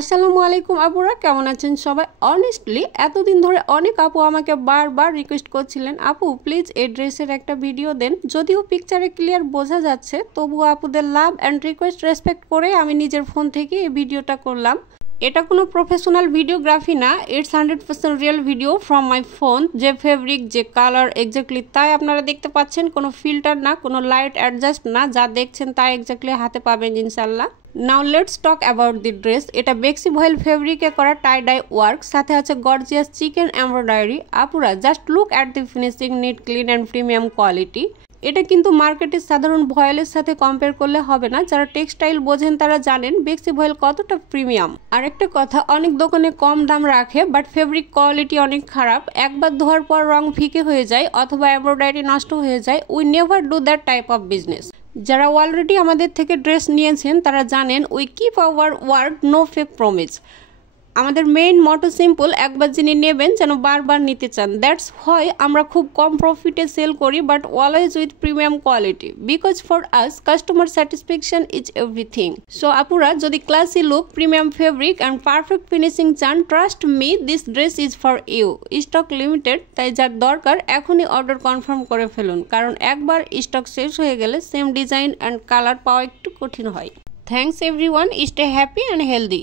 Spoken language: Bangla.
আসসালামু আলাইকুম আপুরা, কেমন আছেন সবাই? অনেস্টলি এতদিন ধরে অনেক আপু আমাকে বারবার রিকোয়েস্ট করছিলেন, আপু প্লিজ এই ড্রেসের একটা ভিডিও দেন। যদিও পিকচারে ক্লিয়ার বোঝা যাচ্ছে, তবুও আপুদের লাভ অ্যান্ড রিকোয়েস্ট রেসপেক্ট করে আমি নিজের ফোন থেকে এই ভিডিওটা করলাম। এটা কোনো প্রফেশনাল ভিডিওগ্রাফি না, it's 100% real video from my phone. যে ফেব্রিক, যে কালার এক্স্যাক্টলি তাই আপনারা দেখতে পাচ্ছেন, কোনো ফিল্টার না, কোনো লাইট অ্যাডজাস্ট না, যা দেখছেন তাই এক্স্যাক্টলি হাতে পাবেন ইনশাল্লাহ। Now let's talk about the dress. এটা বেক্সি ভয়েল ফেব্রিকে করা টাই ডাই ওয়ার্ক, সাথে আছে গর্জিয়াস চিকেন এমব্রয়ডারি। আপুরা just look at the finishing, neat, clean and premium quality. এটা কিন্তু মার্কেটের সাধারণ ভয়েলের সাথে কম্পেয়ার করলে হবে না। যারা টেক্সটাইল বোঝেন তারা জানেন বেক্সি ভয়েল কতটা প্রিমিয়াম। আরেকটা কথা, অনেক দোকানে কম দাম রাখে বাট ফেব্রিক কোয়ালিটি অনেক খারাপ। একবার ধোয়ার পর রং ফিকে হয়ে যায় অথবা এমব্রয়ডারি নষ্ট হয়ে যায়। We never do that type of business. যারা অলরেডি আমাদের থেকে ড্রেস নিয়েছেন তারা জানেন we keep our word, no fake promise. আমাদের মেইন মটো সিম্পল, একবার যিনি নেবেন যেন বারবার নিতে চান। দ্যাটস হোয়াই আমরা খুব কম প্রফিটে সেল করি but always with premium quality, because for us customer satisfaction is everything. So আপুরা যদি classy look, premium fabric and perfect finishing চান, trust me, this dress is for you. Stock limited, তাই যার দরকার এখনই অর্ডার কনফার্ম করে ফেলুন, কারণ একবার স্টক শেষ হয়ে গেলে সেম ডিজাইন অ্যান্ড কালার পাওয়া একটু কঠিন হয়। Thanks everyone, stay happy and healthy.